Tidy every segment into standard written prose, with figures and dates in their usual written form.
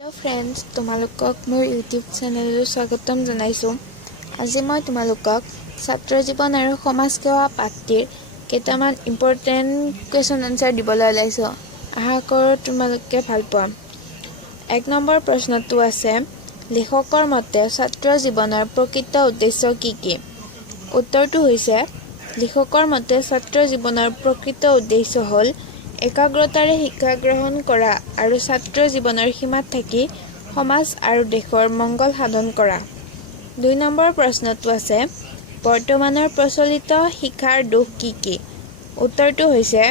Hello friends तुम्हालोকক मोर YouTube चैनेलলৈ স্বাগতম জনাইছো। আজি মই তোমালোকক ছাত্ৰ জীৱন আৰু সমাজ সেৱা পাঠটিৰ কেইটামান ইম্পৰ্টেন্ট কোৱেশ্চন আনসাৰ দিবলৈ ওলাইছো। আশা কৰো তোমালোকে ভাল পোৱা। 1 নম্বৰ প্ৰশ্নটো আছে লেখকৰ মতে ছাত্ৰ জীৱনৰ প্ৰকৃত উদ্দেশ্য কি কি? উত্তৰটো হৈছে লেখকৰ মতে ছাত্ৰ জীৱনৰ প্ৰকৃত উদ্দেশ্য হ'ল একাগ্ৰতাৰে শিক্ষা গ্ৰহণ কৰা আৰু ছাত্ৰ জীৱনৰ সীমাত থাকি সমাজ আৰু দেশৰ মংগল সাধন কৰা। 2 নম্বৰ প্ৰশ্নটো আছে বৰ্তমানৰ প্ৰচলিত শিক্ষাৰ দুখ কি কি? উত্তৰটো হৈছে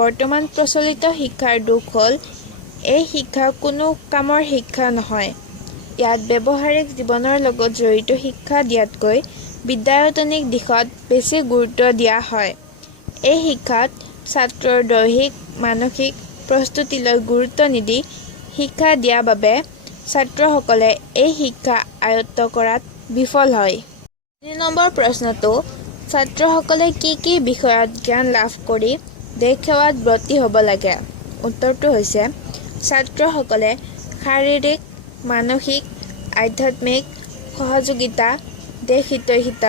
বৰ্তমান প্ৰচলিত শিক্ষাৰ দুখ হ'ল এই শিক্ষা কোনো কামৰ শিক্ষা নহয়। ইয়াত ব্যৱহাৰিক জীৱনৰ লগত জড়িত শিক্ষা দিয়াতকৈ বিদ্যায়তনিক দিশত বেছি গুৰুত্ব দিয়া হয়। এই শিক্ষাত ছাত্ৰৰ দৈহিক মানসিক প্ৰস্তুতিলৈ গুৰুত্ব নিদি শিক্ষা দিয়া বাবে ছাত্ৰসকলে এই শিক্ষা আয়ত্ত কৰাত বিফল হয়। 3 নম্বৰ প্ৰশ্নটো ছাত্ৰসকলে কি কি বিষয়ত জ্ঞান লাভ কৰি দেশ সেৱাত ব্ৰতী হ'ব লাগে? উত্তৰটো হৈছে ছাত্ৰসকলে শাৰীৰিক মানসিক আধ্যাত্মিক সহযোগিতা দেশহিতৈষিত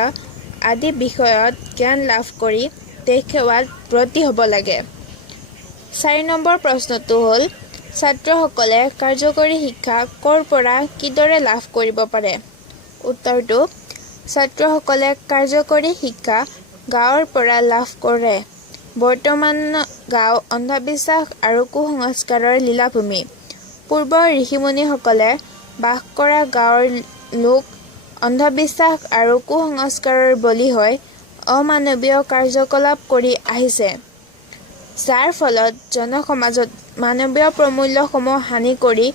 আদি বিষয়ত জ্ঞান লাভ কৰি দেশ সেৱাত ব্ৰতী হ'ব লাগে। 4 নম্বৰ প্ৰশ্নটো হ'ল ছাত্ৰসকলে কাৰ্যকৰী শিক্ষা ক'ৰ পৰা কিদৰে লাভ কৰিব পাৰে? উত্তৰটো ছাত্ৰসকলে কাৰ্যকৰী শিক্ষা গাঁৱৰ পৰা লাভ কৰে। বৰ্তমান গাঁও অন্ধবিশ্বাস আৰু কুসংস্কাৰৰ লীলাভূমি। পূৰ্বৰ ঋষিমুনিসকলে বাস কৰা গাঁৱৰ লোক অন্ধবিশ্বাস আৰু কুসংস্কাৰৰ বলি হৈ অমানৱীয় কাৰ্যকলাপ কৰি আহিছে, যাৰ ফলত জনসমাজত মানৱীয় প্ৰমূল্যসমূহ হানি কৰি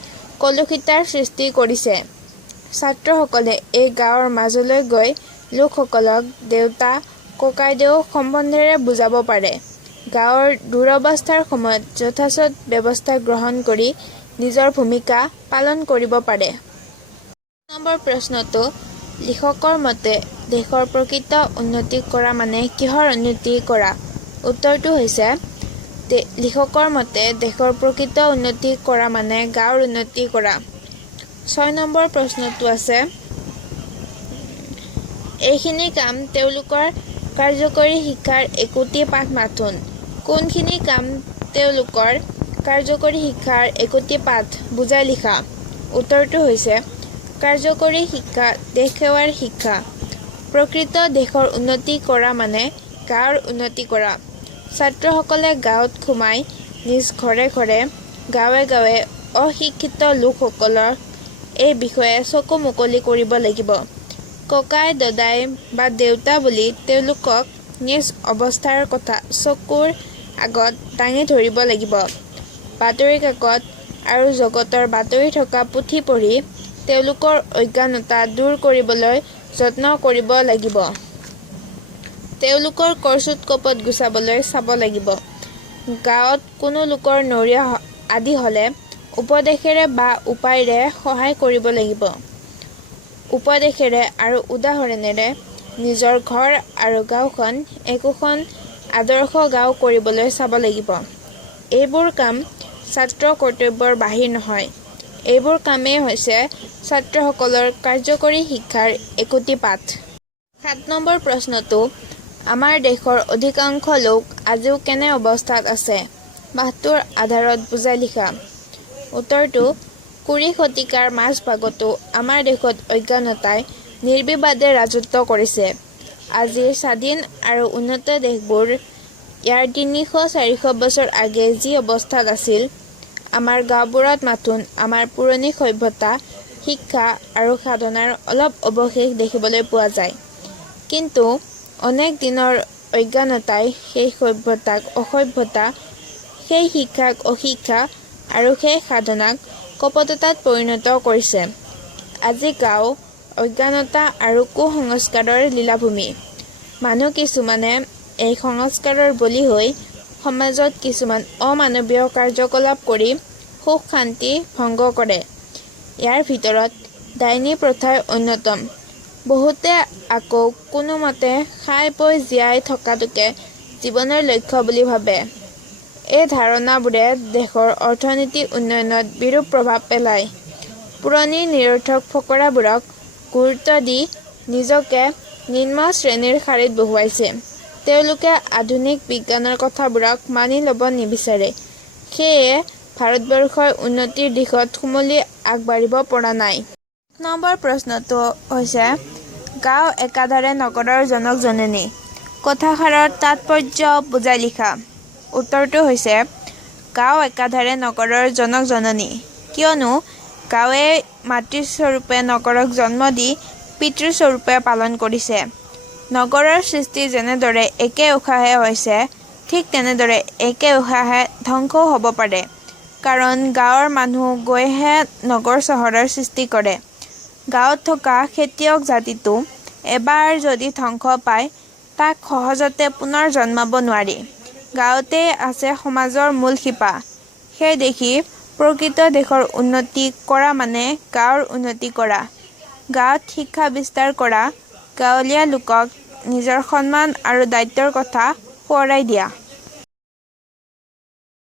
কলুষিতাৰ সৃষ্টি কৰিছে। ছাত্ৰসকলে এই গাঁৱৰ মাজলৈ গৈ লোকসকলক দেউতা ককাইদেউ সম্বন্ধেৰে বুজাব পাৰে। গাঁৱৰ দুৰৱস্থাৰ সময়ত যথাযথ ব্যৱস্থা গ্ৰহণ কৰি নিজৰ ভূমিকা পালন কৰিব পাৰে। 5 নম্বৰ প্ৰশ্নটো লেখকৰ মতে দেশৰ প্ৰকৃত উন্নতি কৰা মানে কিহৰ উন্নতি কৰা? উত্তৰটো হৈছে লেখকৰ মতে দেশৰ প্ৰকৃত উন্নতি কৰা মানে গাঁৱৰ উন্নতি কৰা। 6 নম্বৰ প্ৰশ্নটো আছে এইখিনি কাম তেওঁলোকৰ কাৰ্যকৰী শিক্ষাৰ একোটি পাঠ মাথোন। কোনখিনি কাম তেওঁলোকৰ কাৰ্যকৰী শিক্ষাৰ একোটি পাঠ বুজাই লিখা। উত্তৰটো হৈছে কাৰ্যকৰী শিক্ষা দেশ সেৱাৰ শিক্ষা। প্ৰকৃত দেশৰ উন্নতি কৰা মানে গাঁৱৰ উন্নতি কৰা। ছাত্ৰসকলে গাঁৱত সোমাই নিজ ঘৰে ঘৰে গাঁৱে গাঁৱে অশিক্ষিত লোকসকলৰ এই বিষয়ে চকু মুকলি কৰিব লাগিব। ককাই দদাই বা দেউতা বুলি তেওঁলোকক নিজ অৱস্থাৰ কথা চকুৰ আগত দাঙি ধৰিব লাগিব। বাতৰি কাকত আৰু জগতৰ বাতৰি থকা পুথি পঢ়ি তেওঁলোকৰ অজ্ঞানতা দূৰ কৰিবলৈ যত্ন কৰিব লাগিব। তেওঁলোকৰ কৰচুট কপট গুচাবলৈ চাব লাগিব। গাঁৱত কোনো লোকৰ নৰীয়া আদি হ'লে উপদেশেৰে বা উপায়েৰে সহায় কৰিব লাগিব। উপদেশেৰে আৰু উদাহৰণেৰে নিজৰ ঘৰ আৰু গাঁওখন একোখন আদৰ্শ গাঁও কৰিবলৈ চাব লাগিব। এইবোৰ কাম ছাত্ৰ কৰ্তব্যৰ বাহিৰ নহয়। এইবোৰ কামেই হৈছে ছাত্ৰসকলৰ কাৰ্যকৰী শিক্ষাৰ একোটি পাঠ। 7 নম্বৰ প্ৰশ্নটো আমাৰ দেশৰ অধিকাংশ লোক আজিও কেনে অৱস্থাত আছে? পাঠটোৰ আধাৰত বুজাই লিখা। উত্তৰটো 20 শতিকাৰ মাজভাগতো আমাৰ দেশত অজ্ঞানতাই নিৰ্বিবাদে ৰাজত্ব কৰিছে। আজিৰ স্বাধীন আৰু উন্নত দেশবোৰ ইয়াৰ 300-400 বছৰ আগে যি অৱস্থাত আছিল, আমাৰ গাঁওবোৰত মাথোন আমাৰ পুৰণি সভ্যতা শিক্ষা আৰু সাধনাৰ অলপ অৱশেষ দেখিবলৈ পোৱা যায়। কিন্তু অনেক দিনৰ অজ্ঞানতাই সেই সভ্যতাক অসভ্যতা, সেই শিক্ষাক অশিক্ষা আৰু সেই সাধনাক কপটতাত পৰিণত কৰিছে। আজি গাঁও অজ্ঞানতা আৰু কুসংস্কাৰৰ লীলাভূমি। মানুহ কিছুমানে এই সংস্কাৰৰ বলি হৈ সমাজত কিছুমান অমানৱীয় কাৰ্যকলাপ কৰি সুখ শান্তি ভংগ কৰে। ইয়াৰ ভিতৰত ডাইনী প্ৰথাই অন্যতম। বহুতে আকৌ কোনোমতে খাই বৈ জীয়াই থকাটোকে জীৱনৰ লক্ষ্য বুলি ভাবে। এই ধাৰণাবোৰে দেশৰ অৰ্থনীতি উন্নয়নত বিৰূপ প্ৰভাৱ পেলায়। পুৰণি নিৰৰ্থক ফকৰাবোৰক গুৰুত্ব দি নিজকে নিম্ন শ্ৰেণীৰ শাৰীত বহুৱাইছে। তেওঁলোকে আধুনিক বিজ্ঞানৰ কথাবোৰক মানি ল'ব নিবিচাৰে। সেয়ে ভাৰতবৰ্ষই উন্নতিৰ দিশত সমূলি আগবাঢ়িব পৰা নাই। ১ নম্বৰ প্ৰশ্নটো হৈছে গাঁও একাধাৰে নগৰৰ জনক-জননী। কথাষাৰৰ তাৎপৰ্য বুজাই লিখা। উত্তৰটো হৈছে গাঁও একাধাৰে নগৰৰ জনক-জননী। কিয়নো গাঁৱে মাতৃস্বৰূপে নগৰক জন্ম দি পিতৃস্বৰূপে পালন কৰিছে। নগৰৰ সৃষ্টি যেনেদৰে একে উশাহে হৈছে, ঠিক তেনেদৰে একে উশাহে ধ্বংসও হ'ব পাৰে। কাৰণ গাঁৱৰ মানুহ গৈহে নগৰ চহৰৰ সৃষ্টি কৰে। গাঁৱত থকা খেতিয়ক জাতিটো এবাৰ যদি ধ্বংস পায়, তাক সহজতে পুনৰ জন্মাব নোৱাৰি। গাঁৱতেই আছে সমাজৰ মূল শিপা। সেই দেখি প্ৰকৃত দেশৰ উন্নতি কৰা মানে গাঁৱৰ উন্নতি কৰা। গাঁৱত শিক্ষা বিস্তাৰ কৰা, গাঁৱলীয়া লোকক নিজৰ সন্মান আৰু দায়িত্বৰ কথা সোঁৱৰাই দিয়া।